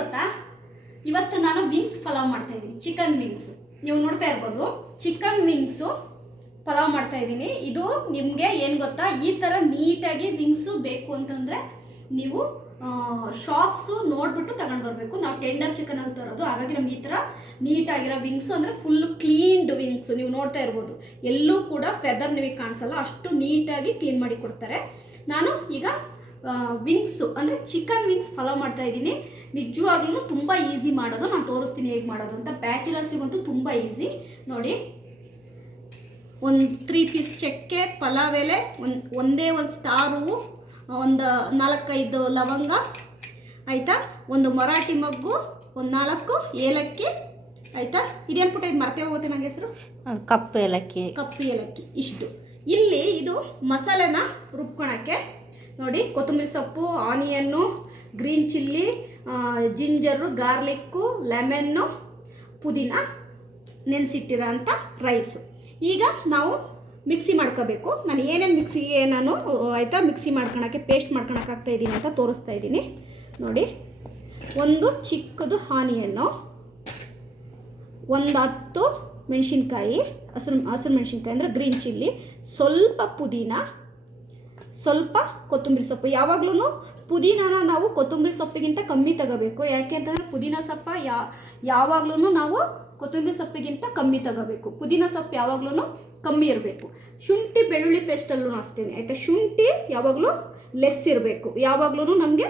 ಗೊತ್ತಾ? ಇವತ್ತು ನಾನು ವಿಂಗ್ಸ್ ಪಲಾವ್ ಮಾಡ್ತಾ ಇದ್ದೀನಿ. ಚಿಕನ್ ವಿಂಗ್ಸ್ ನೀವು ನೋಡ್ತಾ ಇರ್ಬೋದು ಚಿಕನ್ ವಿಂಗ್ಸು ಪಲಾವ್ ಮಾಡ್ತಾ ಇದ್ದೀನಿ. ಇದು ನಿಮಗೆ ಏನು ಗೊತ್ತಾ? ಈ ಥರ ನೀಟಾಗಿ ವಿಂಗ್ಸು ಬೇಕು ಅಂತಂದರೆ ನೀವು ಶಾಪ್ಸು ನೋಡಿಬಿಟ್ಟು ತಗೊಂಡು ಬರಬೇಕು. ನಾವು ಟೆಂಡರ್ ಚಿಕನಲ್ಲಿ ತರೋದು. ಹಾಗಾಗಿ ನಮ್ಗೆ ಈ ಥರ ನೀಟಾಗಿರೋ ವಿಂಗ್ಸು ಅಂದರೆ ಫುಲ್ ಕ್ಲೀನ್ಡ್ ವಿಂಗ್ಸ್ ನೀವು ನೋಡ್ತಾ ಇರ್ಬೋದು. ಎಲ್ಲೂ ಕೂಡ ಫೆದರ್ ನಿಮಗೆ ಕಾಣಿಸಲ್ಲ. ಅಷ್ಟು ನೀಟಾಗಿ ಕ್ಲೀನ್ ಮಾಡಿ ಕೊಡ್ತಾರೆ. ನಾನು ಈಗ ವಿಂಗ್ಸು ಅಂದರೆ ಚಿಕನ್ ವಿಂಗ್ಸ್ ಫಾಲೋ ಮಾಡ್ತಾ ಇದ್ದೀನಿ. ನಿಜವಾಗ್ಲೂ ತುಂಬ ಈಸಿ ಮಾಡೋದು. ನಾನು ತೋರಿಸ್ತೀನಿ ಹೇಗೆ ಮಾಡೋದು ಅಂತ. ಬ್ಯಾಚುಲರ್ಸಿಗಂತೂ ತುಂಬ ಈಸಿ ನೋಡಿ. ಒಂದು ತ್ರೀ ಪೀಸ್ ಚಕ್ಕೆ ಪಲಾವ್ ಎಲೆ ಒಂದು ಒಂದೇ ಒಂದು ಸ್ಟಾರು ಒಂದು ನಾಲ್ಕೈದು ಲವಂಗ ಆಯಿತಾ? ಒಂದು ಮರಾಠಿ ಮಗ್ಗು ಒಂದು ನಾಲ್ಕು ಏಲಕ್ಕಿ ಆಯಿತಾ? ಇದೇನು ಪುಟ್ಟ ಇದು ಮರ್ತೇ ಹೋಗುತ್ತೆ ನನಗೆ ಹೆಸರು? ಕಪ್ಪು ಏಲಕ್ಕಿ. ಕಪ್ಪು ಏಲಕ್ಕಿ. ಇಷ್ಟು. ಇಲ್ಲಿ ಇದು ಮಸಾಲೆನ ರುಬ್ಕೊಳಕ್ಕೆ ನೋಡಿ, ಕೊತ್ತಂಬರಿ ಸೊಪ್ಪು, onion, green chilli ginger, garlic, lemon, ಪುದೀನ ನೆನೆಸಿಟ್ಟಿರೋ ಅಂಥ ರೈಸು. ಈಗ ನಾವು ಮಿಕ್ಸಿ ಮಾಡ್ಕೋಬೇಕು. ನಾನು ಏನೇನು ಮಿಕ್ಸಿಗೆ ನಾನು ಆಯಿತಾ, ಮಿಕ್ಸಿ ಮಾಡ್ಕೊಳಕ್ಕೆ, ಪೇಸ್ಟ್ ಮಾಡ್ಕೊಳಕ್ಕಾಗ್ತಾ ಇದ್ದೀನಿ ಅಂತ ತೋರಿಸ್ತಾ ಇದ್ದೀನಿ. ನೋಡಿ, ಒಂದು ಚಿಕ್ಕದು ಆನಿಯನ್ನು, ಒಂದು ಹತ್ತು ಮೆಣಸಿನ್ಕಾಯಿ, ಹಸಿರು ಹಸಿರು ಮೆಣಸಿನ್ಕಾಯಿ ಅಂದರೆ ಗ್ರೀನ್ ಚಿಲ್ಲಿ, ಸ್ವಲ್ಪ ಪುದೀನ ಸ್ವಲ್ಪ ಕೊತ್ತಂಬರಿ ಸೊಪ್ಪು. ಯಾವಾಗಲೂ ಪುದೀನಾನ ನಾವು ಕೊತ್ತಂಬರಿ ಸೊಪ್ಪಿಗಿಂತ ಕಮ್ಮಿ ತಗೋಬೇಕು. ಯಾಕೆ ಅಂತಂದರೆ ಪುದೀನ ಸೊಪ್ಪ ಯಾ ಯಾವಾಗಲೂ ನಾವು ಕೊತ್ತಂಬರಿ ಸೊಪ್ಪಿಗಿಂತ ಕಮ್ಮಿ ತಗೋಬೇಕು. ಪುದೀನ ಸೊಪ್ಪು ಯಾವಾಗಲೂ ಕಮ್ಮಿ ಇರಬೇಕು. ಶುಂಠಿ, ಬೆಳ್ಳುಳ್ಳಿ ಪೇಸ್ಟಲ್ಲೂ ಅಷ್ಟೇ ಆಯಿತಾ? ಶುಂಠಿ ಯಾವಾಗಲೂ ಲೆಸ್ ಇರಬೇಕು. ಯಾವಾಗಲೂ ನಮಗೆ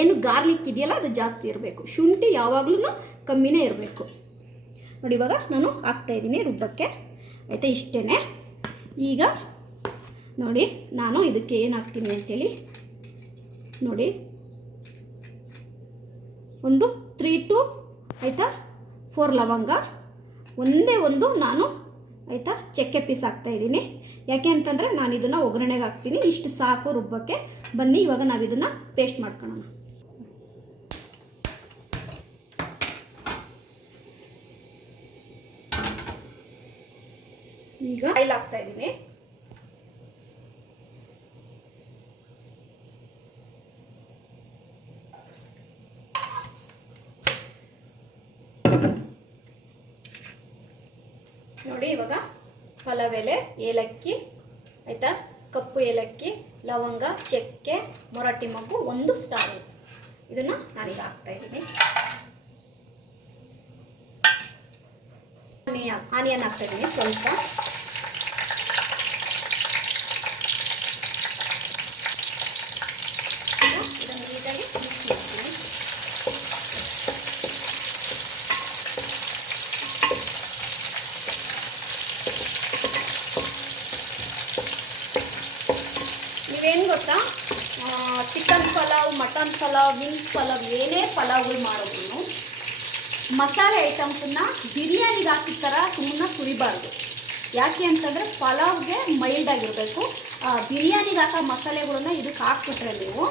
ಏನು ಗಾರ್ಲಿಕ್ ಇದೆಯಲ್ಲ, ಅದು ಜಾಸ್ತಿ ಇರಬೇಕು. ಶುಂಠಿ ಯಾವಾಗಲೂ ಕಮ್ಮಿನೇ ಇರಬೇಕು. ನೋಡಿ, ಇವಾಗ ನಾನು ಹಾಕ್ತಾಯಿದ್ದೀನಿ ರುಬ್ಬಕ್ಕೆ. ಆಯಿತಾ? ಇಷ್ಟೇ ಈಗ ನೋಡಿ, ನಾನು ಇದಕ್ಕೆ ಏನು ಹಾಕ್ತೀನಿ ಅಂತೇಳಿ. ನೋಡಿ. ಒಂದು ತ್ರೀ ಟು ಆಯಿತಾ? ಫೋರ್ ಲವಂಗ. ಒಂದೇ ಒಂದು ನಾನು, ಆಯಿತಾ? ಚಕ್ಕೆ ಪೀಸ್ ಹಾಕ್ತಾಯಿದ್ದೀನಿ ಯಾಕೆ ಅಂತಂದರೆ ನಾನು ಇದನ್ನು ಒಗ್ಗರಣೆಗೆ ಹಾಕ್ತೀನಿ. ಇಷ್ಟು ಸಾಕು ರುಬ್ಬಕ್ಕೆ. ಬನ್ನಿ, ಇವಾಗ ನಾವು ಇದನ್ನು ಪೇಸ್ಟ್ ಮಾಡ್ಕೊಳ್ಳೋಣ ಈಗ ಆಯಿಲ್ ಹಾಕ್ತಾ ಇದ್ದೀನಿ ನೋಡಿ ಇವಾಗ ಪಲಾವ್ ಎಲೆ ಏಲಕ್ಕಿ, ಆಯಿತಾ? ಕಪ್ಪು ಏಲಕ್ಕಿ, ಲವಂಗ, ಚಕ್ಕೆ, ಮೊರಟಿ ಮಗ್ಗು ಒಂದು ಸ್ಟಾರ್ ಇದನ್ನು ನಾನೀಗ ಹಾಕ್ತಾ ಇದ್ದೀನಿ. ಆನಿಯನ್ ಆನಿಯನ್ ಹಾಕ್ತಾ ಇದ್ದೀನಿ, ಸ್ವಲ್ಪ ಈಗ ಇದನ್ನು ನೀಟಾಗಿ ಮಿಕ್ಸ್ ಮಾಡ್ತೀನಿ ನೀವೇನು ಗೊತ್ತಾ? Chicken pulao, mutton pulao wings pulao, ಏನೇ ಪಲಾವ್ಗಳು ಮಾಡೋದ್ರು ಮಸಾಲೆ ಐಟಮ್ಸನ್ನ ಬಿರಿಯಾನಿಗೆ ಹಾಕಿದ ಥರ ಸುಮ್ಮನೆ ಸುರಿಬಾರ್ದು. ಯಾಕೆ ಅಂತಂದರೆ ಪಲಾವ್ಗೆ ಮೈಲ್ಡ್ ಆಗಿರಬೇಕು. ಬಿರಿಯಾನಿಗೆ ಹಾಕೋ ಮಸಾಲೆಗಳನ್ನ ಇದಕ್ಕೆ ಹಾಕ್ಬಿಟ್ರೆ ನೀವು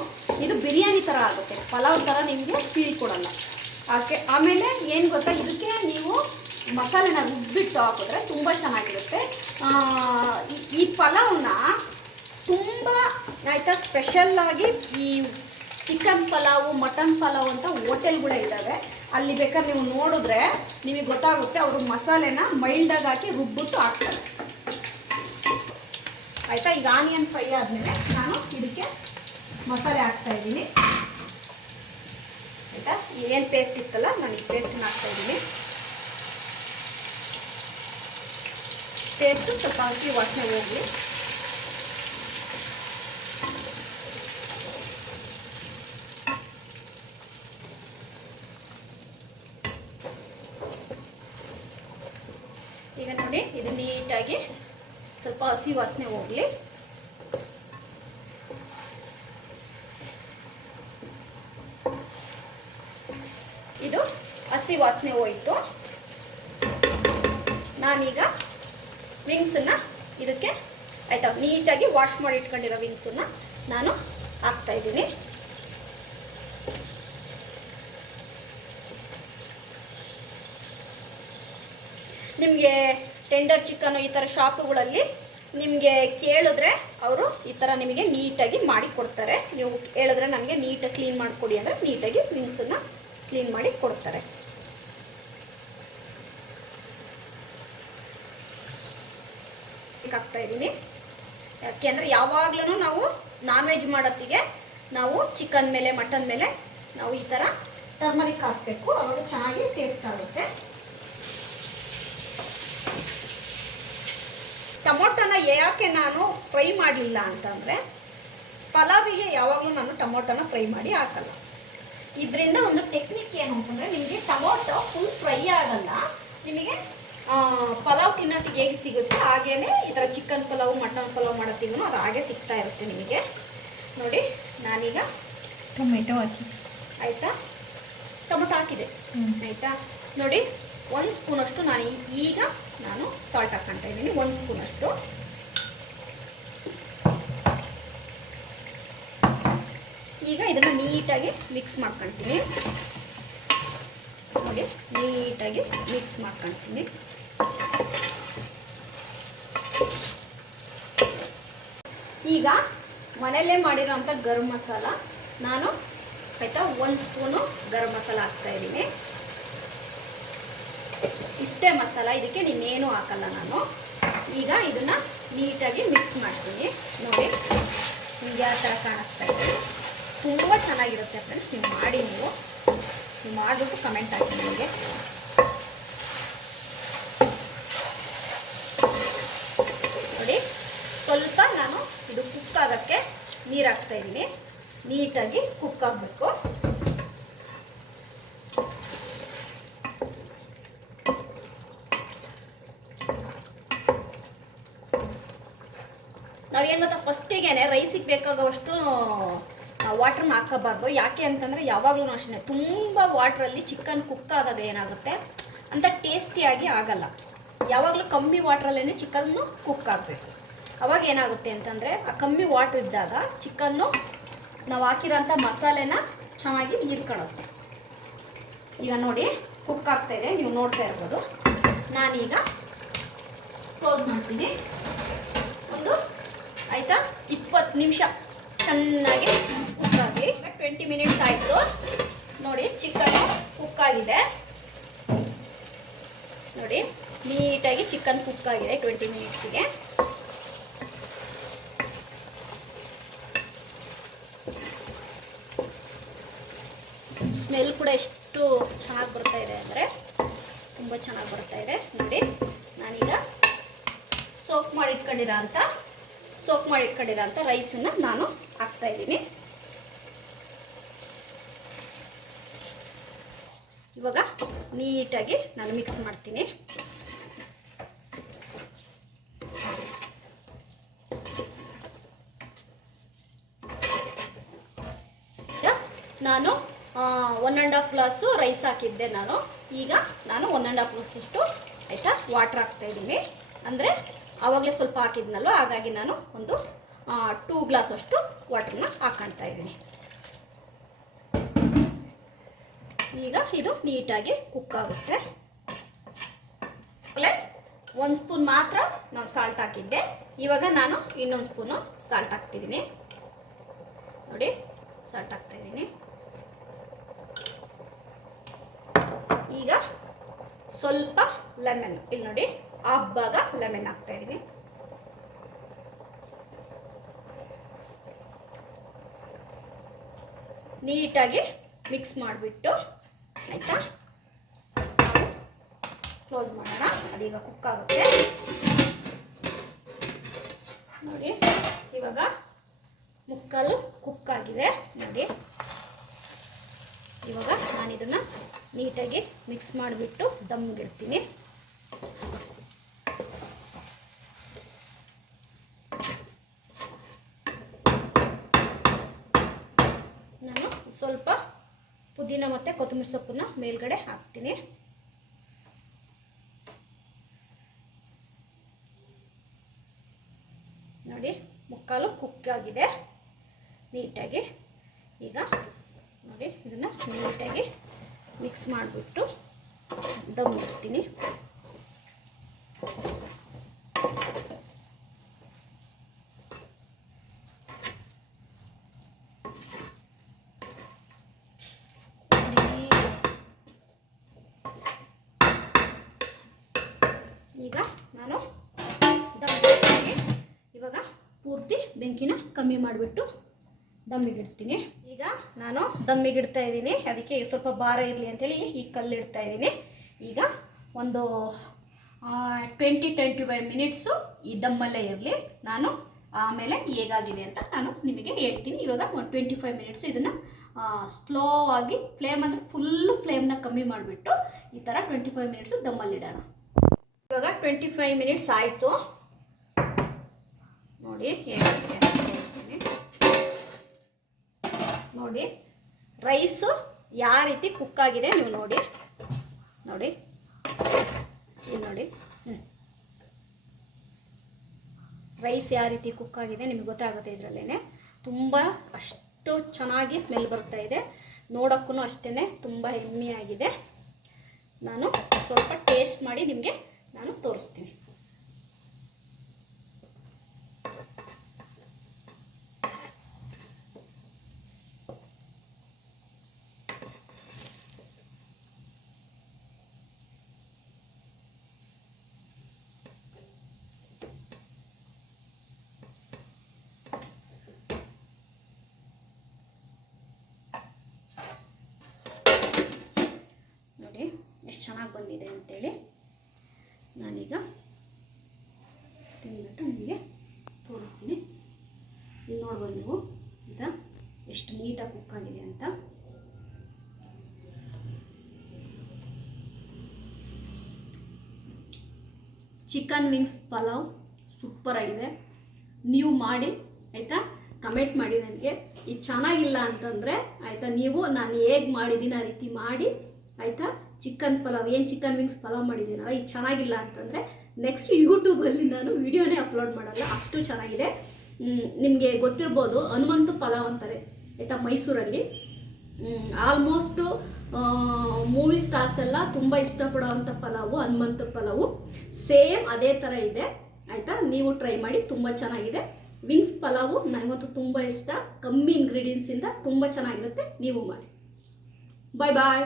ಇದು ಬಿರಿಯಾನಿ ಥರ ಆಗುತ್ತೆ. ಪಲಾವ್ ಥರ ನಿಮಗೆ ಫೀಲ್ ಕೊಡಲ್ಲ. ಯಾಕೆ ಆಮೇಲೆ ಏನು ಗೊತ್ತಾ? ಇದಕ್ಕೆ ನೀವು ಮಸಾಲೆನ ರುಬ್ಬಿಟ್ಟು ಹಾಕಿದ್ರೆ ತುಂಬ ಚೆನ್ನಾಗಿರುತ್ತೆ. ಈ ಪಲಾವ್ನ ತುಂಬ ಆಯಿತಾ ಸ್ಪೆಷಲ್ಲಾಗಿ ಈ ಚಿಕನ್ ಪಲಾವು, ಮಟನ್ ಪಲಾವ್ ಅಂತ ಹೋಟೆಲ್ಗಳೇ ಇದ್ದಾವೆ ಅಲ್ಲಿ ಬೇಕಾದ್ರೆ ನೀವು ನೋಡಿದ್ರೆ ನಿಮಗೆ ಗೊತ್ತಾಗುತ್ತೆ ಅವರು ಮಸಾಲೆನ ಮೈಲ್ಡಾಗಿ ಹಾಕಿ ರುಬ್ಬಿಟ್ಟು ಹಾಕ್ತಾರೆ. ಆಯಿತಾ? ಈಗ ಆನಿಯನ್ ಫ್ರೈ ಆದಮೇಲೆ ನಾನು ಇದಕ್ಕೆ ಮಸಾಲೆ ಹಾಕ್ತಾ ಇದ್ದೀನಿ. ಆಯಿತಾ? ಏನು ಪೇಸ್ಟ್ ಇತ್ತಲ್ಲ, ನಾನು ಈ ಪೇಸ್ಟನ್ನ ಹಾಕ್ತಾ ಇದ್ದೀನಿ. ಪೇಸ್ಟು ಸ್ವಲ್ಪ ಹಾಕಿ ವಾಸನೆ ಹೋಗಲಿ. ನೋಡಿ, ಇದು ನೀಟಾಗಿ ಸ್ವಲ್ಪ ಹಸಿ ವಾಸನೆ ಹೋಗಲಿ. ಇದು ಹಸಿ ವಾಸನೆ ಹೋಯಿತು. ನಾನೀಗ ವಿಂಗ್ಸನ್ನು ಇದಕ್ಕೆ, ಆಯಿತಾ, ನೀಟಾಗಿ ವಾಶ್ ಮಾಡಿ ಇಟ್ಕೊಂಡಿರೋ ವಿಂಗ್ಸನ್ನು ನಾನು ಹಾಕ್ತಾ ನಿಮಗೆ ಟೆಂಡರ್ ಚಿಕನ್ ಈ ಥರ ಶಾಪುಗಳಲ್ಲಿ ನಿಮಗೆ ಕೇಳಿದ್ರೆ ಅವರು ಈ ಥರ ನಿಮಗೆ ನೀಟಾಗಿ ಮಾಡಿ ಕೊಡ್ತಾರೆ. ನೀವು ಹೇಳಿದ್ರೆ ನಮಗೆ ನೀಟಾಗಿ ಕ್ಲೀನ್ ಮಾಡಿಕೊಡಿ ಅಂದರೆ ನೀಟಾಗಿ ವಿಂಗ್ಸನ್ನು ಕ್ಲೀನ್ ಮಾಡಿ ಕೊಡ್ತಾರೆ. ಹಾಕ್ತಾ ಇದ್ದೀನಿ. ಯಾಕೆಂದರೆ ಯಾವಾಗ್ಲೂ ನಾವು ನಾನ್ ವೆಜ್ ಮಾಡೋತ್ತಿಗೆ ನಾವು ಚಿಕನ್ ಮೇಲೆ ಮಟನ್ ಮೇಲೆ ನಾವು ಈ ಥರ ಟರ್ಮರಿಕ್ ಹಾಕಬೇಕು. ಅವಾಗ ಚೆನ್ನಾಗಿ ಟೇಸ್ಟ್ ಆಗುತ್ತೆ ಟೊಮೊಟೊನ ಯಾಕೆ ನಾನು ಫ್ರೈ ಮಾಡಲಿಲ್ಲ ಅಂತಂದರೆ ಪಲಾವಿಗೆ ಯಾವಾಗಲೂ ನಾನು ಟೊಮೊಟೊನ ಫ್ರೈ ಮಾಡಿ ಹಾಕಲ್ಲ. ಇದರಿಂದ ಒಂದು ಟೆಕ್ನಿಕ್ ಏನು ಅಂತಂದರೆ ನಿಮಗೆ ಟೊಮೊಟೊ ಫುಲ್ ಫ್ರೈ ಆಗಲ್ಲ. ನಿಮಗೆ ಪಲಾವ್ ತಿನ್ನೋದಕ್ಕೆ ಹೇಗೆ ಸಿಗುತ್ತೆ ಹಾಗೇ ಈ ಥರ ಚಿಕನ್ ಪಲಾವ್ ಮಟನ್ ಪಲಾವ್ ಮಾಡೋತ್ತಿಗೂ ಅದು ಹಾಗೆ ಸಿಗ್ತಾ ಇರುತ್ತೆ ನಿಮಗೆ. ನೋಡಿ ನಾನೀಗ ಟೊಮೆಟೊ ಹಾಕಿ. ಆಯಿತಾ? ಟೊಮೊಟೊ ಹಾಕಿದೆ. ಆಯಿತಾ? ನೋಡಿ ಒಂದು ಸ್ಪೂನಷ್ಟು ನಾನು ಈಗ ನಾನು ಸಾಲ್ಟ್ ಹಾಕ್ಕೊಳ್ತಾ ಇದ್ದೀನಿ. ಒಂದು ಸ್ಪೂನಷ್ಟು ಈಗ ಇದನ್ನು ನೀಟಾಗಿ ಮಿಕ್ಸ್ ಮಾಡ್ಕೊಳ್ತೀನಿ ನೋಡಿ, ನೀಟಾಗಿ ಮಿಕ್ಸ್ ಮಾಡ್ಕೊಳ್ತೀನಿ ಈಗ ಮನೆಯಲ್ಲೇ ಮಾಡಿರೋಂಥ ಗರಂ ಮಸಾಲ, ನಾನು ಆಯಿತಾ ಒಂದು ಸ್ಪೂನು ಗರಂ ಮಸಾಲ ಹಾಕ್ತಾ ಇದ್ದೀನಿ. ಇಷ್ಟೇ ಮಸಾಲ, ಇದಕ್ಕೆ ನೀನೇನು ಹಾಕಲ್ಲ ನಾನು. ಈಗ ಇದನ್ನು ನೀಟಾಗಿ ಮಿಕ್ಸ್ ಮಾಡ್ತೀನಿ. ನೋಡಿ, ನಿಮಗೆ ಯಾವ ಥರ ಕಾಣಿಸ್ತಾ ಇದೆ. ತುಂಬ ಚೆನ್ನಾಗಿರುತ್ತೆ ಫ್ರೆಂಡ್ಸ್ ನೀವು ಮಾಡಿ ನೀವು. ನೀವು ಮಾಡಿಬಿಟ್ಟು ಕಮೆಂಟ್ ಹಾಕಿ ನನಗೆ ನೋಡಿ, ಸ್ವಲ್ಪ ನಾನು ಇದು ಕುಕ್ ಆಗೋಕ್ಕೆ ನೀರು ಹಾಕ್ತಾ ಇದ್ದೀನಿ. ನೀಟಾಗಿ ಕುಕ್ ಆಗಬೇಕು. ನಾವೇನು ಗೊತ್ತಾ ಫಸ್ಟಿಗೆ ರೈಸಿಗೆ ಬೇಕಾಗುವಷ್ಟು ವಾಟ್ರನ್ನ ಹಾಕೋಬಾರ್ದು. ಯಾಕೆ ಅಂತಂದರೆ ಯಾವಾಗಲೂ ಅಷ್ಟೇ, ತುಂಬ ವಾಟ್ರಲ್ಲಿ ಚಿಕನ್ ಕುಕ್ ಆದಾಗ ಏನಾಗುತ್ತೆ? ಅಂತ ಟೇಸ್ಟಿಯಾಗಿ ಆಗಲ್ಲ. ಯಾವಾಗಲೂ ಕಮ್ಮಿ ವಾಟ್ರಲ್ಲೇ ಚಿಕನ್ನು ಕುಕ್ ಆಗಬೇಕು. ಅವಾಗ ಏನಾಗುತ್ತೆ ಅಂತಂದರೆ, ಆ ಕಮ್ಮಿ ವಾಟ್ರ್ ಇದ್ದಾಗ ಚಿಕನ್ನು ನಾವು ಹಾಕಿರೋಂಥ ಮಸಾಲೆನ ಚೆನ್ನಾಗಿ ಹೀರ್ಕೊಳ್ಳುತ್ತೆ. ಈಗ ನೋಡಿ ಕುಕ್ ಆಗ್ತಾ ಇದೆ. ನೀವು ನೋಡ್ತಾ ಇರ್ಬೋದು. ನಾನೀಗ ಕ್ಲೋಸ್ ಮಾಡ್ತೀನಿ. ಒಂದು, ಆಯಿತಾ? ಇಪ್ಪತ್ತು ನಿಮಿಷ. ಚೆನ್ನಾಗಿ ಟ್ವೆಂಟಿ ಮಿನಿಟ್ಸ್ ಆಯಿತು. ನೋಡಿ ಚಿಕನ್ ಕುಕ್ ಆಗಿದೆ ನೋಡಿ, ನೀಟಾಗಿ ಚಿಕನ್ ಕುಕ್ ಆಗಿದೆ ಟ್ವೆಂಟಿ ಮಿನಿಟ್ಸಿಗೆ ಸ್ಮೆಲ್ ಕೂಡ ಎಷ್ಟು ಚೆನ್ನಾಗಿ ಬರ್ತಾ ಇದೆ ಅಂದರೆ ತುಂಬ ಚೆನ್ನಾಗಿ ಬರ್ತಾ ಇದೆ. ನೋಡಿ, ನಾನೀಗ ಸೋಕ್ ಮಾಡಿ ಇಟ್ಕೊಂಡಿರೋ ಅಂತ ಸೋಕ್ ಮಾಡಿ ಇಟ್ಕೊಂಡಿರೋ ಅಂತ ರೈಸನ್ನು ನಾನು ಹಾಕ್ತಾ ಇವಾಗ ನೀಟಾಗಿ ನಾನು ಮಿಕ್ಸ್ ಮಾಡ್ತೀನಿ. ನಾನು one and half glass rice ಹಾಕಿದ್ದೆ ನಾನು. ಈಗ ನಾನು ಒನ್ ಆ್ಯಂಡ್ ಹಾಫ್ ಗ್ಲಾಸಷ್ಟು ಆಯಿತಾ ವಾಟ್ರ್ ಹಾಕ್ತಾ ಇದ್ದೀನಿ. ಅಂದರೆ ಆವಾಗಲೇ ಸ್ವಲ್ಪ ಹಾಕಿದ್ನಲ್ವ? ಹಾಗಾಗಿ ನಾನು ಒಂದು ಟೂ ಗ್ಲಾಸಷ್ಟು ವಾಟ್ರನ್ನ ಹಾಕ್ಕೊಳ್ತಾ ಇದ್ದೀನಿ. ಈಗ ಇದು ನೀಟಾಗಿ ಕುಕ್ ಆಗುತ್ತೆ. ಒಂದು ಸ್ಪೂನ್ ಮಾತ್ರ ನಾವು ಸಾಲ್ಟ್ ಹಾಕಿದ್ದೆ. ಇವಾಗ ನಾನು ಇನ್ನೊಂದು ಸ್ಪೂನು ಸಾಲ್ಟ್ ಹಾಕ್ತಿದ್ದೀನಿ ನೋಡಿ ಸಾಲ್ಟ್ ಹಾಕ್ತಾ ಇದ್ದೀನಿ ಈಗ ಸ್ವಲ್ಪ ಲೆಮನ್ ಇಲ್ಲಿ ನೋಡಿ ಹಾಫ್ ಭಾಗ ಲೆಮನ್ ಹಾಕ್ತಾ ಇದ್ದೀನಿ ನೀಟಾಗಿ ಮಿಕ್ಸ್ ಮಾಡಿಬಿಟ್ಟು ಆಯಿತಾ? ಕ್ಲೋಸ್ ಮಾಡೋಣ. ಅದೀಗ ಕುಕ್ ಆಗುತ್ತೆ. ನೋಡಿ, ಇವಾಗ ಮುಕ್ಕಾಲು ಕುಕ್ ಆಗಿದೆ. ನೋಡಿ. ಇವಾಗ ನಾನು ಇದನ್ನು ನೀಟಾಗಿ ಮಿಕ್ಸ್ ಮಾಡಿಬಿಟ್ಟು ದಮ್ಗಿಡ್ತೀನಿ ನಾನು ಸ್ವಲ್ಪ ಪುದೀನ ಮತ್ತು ಕೊತ್ತಂಬರಿ ಸೊಪ್ಪನ್ನ ಮೇಲ್ಗಡೆ ಹಾಕ್ತೀನಿ. ನೋಡಿ, ಮುಕ್ಕಾಲು ಕುಕ್ ಆಗಿದೆ. ನೀಟಾಗಿ. ಈಗ ನೋಡಿ, ಇದನ್ನು ನೀಟಾಗಿ ಮಿಕ್ಸ್ ಮಾಡಿಬಿಟ್ಟು ದಮ್ ಇಡ್ತೀನಿ ಕಮ್ಮಿ ಮಾಡಿಬಿಟ್ಟು ದಮ್ಮಿಗಿಡ್ತೀನಿ. ಈಗ ನಾನು ದಮ್ಮಿಗಿಡ್ತಾ ಇದ್ದೀನಿ. ಅದಕ್ಕೆ ಸ್ವಲ್ಪ ಭಾರ ಇರಲಿ ಅಂಥೇಳಿ ಈ ಕಲ್ಲು ಇಡ್ತಾ ಇದ್ದೀನಿ. ಈಗ ಒಂದು ಟ್ವೆಂಟಿ ಟ್ವೆಂಟಿ ಫೈವ್ ಮಿನಿಟ್ಸು ಈ ದಮ್ಮಲ್ಲೇ ಇರಲಿ. ನಾನು ಆಮೇಲೆ ಹೇಗಾಗಿದೆ ಅಂತ ನಾನು ನಿಮಗೆ ಹೇಳ್ತೀನಿ. ಇವಾಗ ಒಂದು ಟ್ವೆಂಟಿ ಫೈವ್ ಮಿನಿಟ್ಸು ಇದನ್ನು ಸ್ಲೋ ಆಗಿ ಫ್ಲೇಮ್ ಅಂದರೆ ಫುಲ್ಲು ಫ್ಲೇಮ್ನ ಕಮ್ಮಿ ಮಾಡಿಬಿಟ್ಟು ಈ ಥರ ಟ್ವೆಂಟಿ ಫೈವ್ ಮಿನಿಟ್ಸು ದಮ್ಮಲ್ಲಿಡೋಣ. ಇವಾಗ ಟ್ವೆಂಟಿ ಫೈವ್ ಮಿನಿಟ್ಸ್ ಆಯಿತು. ನೋಡಿ. ಅಂತ ತೋರಿಸ್ತೀನಿ ನೋಡಿ, ರೈಸು ಯಾವ ರೀತಿ ಕುಕ್ ಆಗಿದೆ ನೀವು ನೋಡಿ. ನೋಡಿ. ಇಲ್ಲಿ ನೋಡಿ. ರೈಸ್ ಯಾವ ರೀತಿ ಕುಕ್ ಆಗಿದೆ ನಿಮ್ಗೆ ಗೊತ್ತಾಗುತ್ತೆ ಇದರಲ್ಲೇ ತುಂಬ ಅಷ್ಟು ಚೆನ್ನಾಗಿ ಸ್ಮೆಲ್ ಬರ್ತಾ ಇದೆ. ನೋಡೋಕ್ಕೂ ಅಷ್ಟೇ ತುಂಬ ಹೆಮ್ಮೆಯಾಗಿದೆ ನಾನು ಸ್ವಲ್ಪ ಟೇಸ್ಟ್ ಮಾಡಿ ನಿಮಗೆ ನಾನು ತೋರಿಸ್ತೀನಿ ನೋಡಿ ಎಷ್ಟು ಚೆನ್ನಾಗಿ ಬಂದಿದೆ ಅಂತೇಳಿ ನಾನೀಗ ತಿಂದ್ಬಿಟ್ಟು ನಿಮಗೆ ತೋರಿಸ್ತೀನಿ. ಇಲ್ಲಿ ನೋಡ್ಬೋದು ನೀವು ಆಯಿತಾ ಎಷ್ಟು ನೀಟಾಗಿ ಕುಕ್ ಆಗಿದೆ ಅಂತ. ಚಿಕನ್ ವಿಂಗ್ಸ್ ಪಲಾವ್ ಸೂಪರ್ ಆಗಿದೆ. ನೀವು ಮಾಡಿ, ಆಯಿತಾ? ಕಮೆಂಟ್ ಮಾಡಿ ನನಗೆ. ಇದು ಚೆನ್ನಾಗಿಲ್ಲ ಅಂತಂದರೆ, ಆಯಿತಾ, ನೀವು ನಾನು ಹೇಗೆ ಮಾಡಿದ್ದೀನಿ ಆ ರೀತಿ ಮಾಡಿ, ಆಯಿತಾ? ಚಿಕನ್ ಪಲಾವ್, ಏನು ಚಿಕನ್ ವಿಂಗ್ಸ್ ಪಲಾವ್ ಮಾಡಿದ್ದೀನಲ್ಲ, ಇದು ಚೆನ್ನಾಗಿಲ್ಲ ಅಂತಂದರೆ ನೆಕ್ಸ್ಟ್ ಯೂಟ್ಯೂಬಲ್ಲಿ ನಾನು ವಿಡಿಯೋನೇ ಅಪ್ಲೋಡ್ ಮಾಡಲ್ಲ, ಅಷ್ಟು ಚೆನ್ನಾಗಿದೆ. ನಿಮಗೆ ಗೊತ್ತಿರ್ಬೋದು, ಹನುಮಂತ ಪಲಾವ್ ಅಂತಾರೆ, ಆಯಿತಾ ಮೈಸೂರಲ್ಲಿ. ಆಲ್ಮೋಸ್ಟು ಮೂವಿ ಸ್ಟಾರ್ಸ್ ಎಲ್ಲ ತುಂಬ ಇಷ್ಟಪಡೋವಂಥ ಪಲಾವು, ಹನುಮಂತ ಪಲಾವು. ಸೇಮ್ ಅದೇ ಥರ ಇದೆ, ಆಯಿತಾ? ನೀವು ಟ್ರೈ ಮಾಡಿ, ತುಂಬ ಚೆನ್ನಾಗಿದೆ. ವಿಂಗ್ಸ್ ಪಲಾವು ನನಗಂತೂ ತುಂಬ ಇಷ್ಟ. ಕಮ್ಮಿ ಇಂಗ್ರೀಡಿಯೆಂಟ್ಸಿಂದ ತುಂಬ ಚೆನ್ನಾಗಿರುತ್ತೆ, ನೀವು ಮಾಡಿ. ಬಾಯ್ ಬಾಯ್